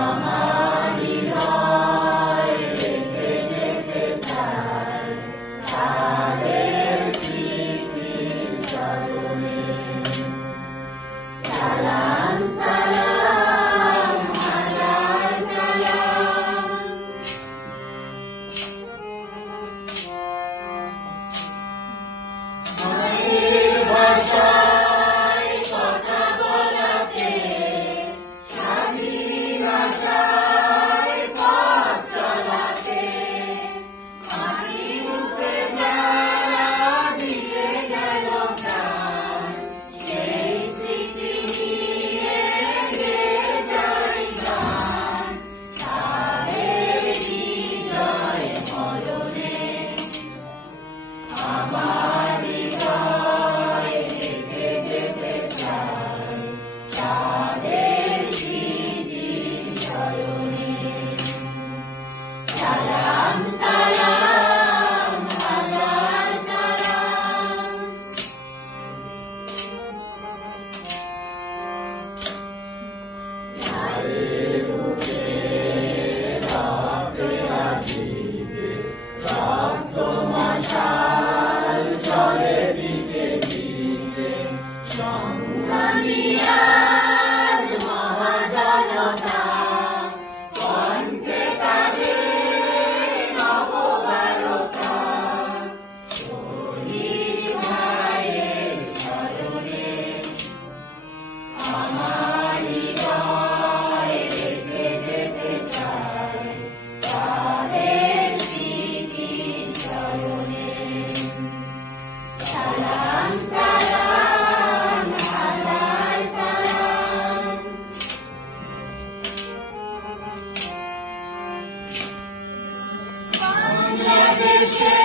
আমার হৃদয় রেখে যেতে চাই তাদের স্মৃতির চরণে। সালাম সালাম হাজার সালাম। মায়ের ভাষায় কথা বলাতে, স্বাধীন আশায় পথ চলাতে, মাটি মুখে জ্বালা দিয়ে গেল প্রাণ, সেই স্মৃতি নিয়ে গেয়ে যাই গান। তাদের বিজয় মরণে আমার হৃদয় রেখে যেতে চাই তাদের স্মৃতির চরণে। সালাম সালাম হাজার সালাম। মায়ের বুকে রক্তে আজিবে রক্ত মশাল চলে দিকে দিকে, সংগ্রামী আজ মহাজনতা কণ্ঠে তাদের নববারতা। শহীদ ভাইয়ের চরণে আমার হৃদয় রেখে যেতে চাই তাদের স্মৃতির চরণে। সালাম সালাম হাজার সালাম। বাংলাদেশে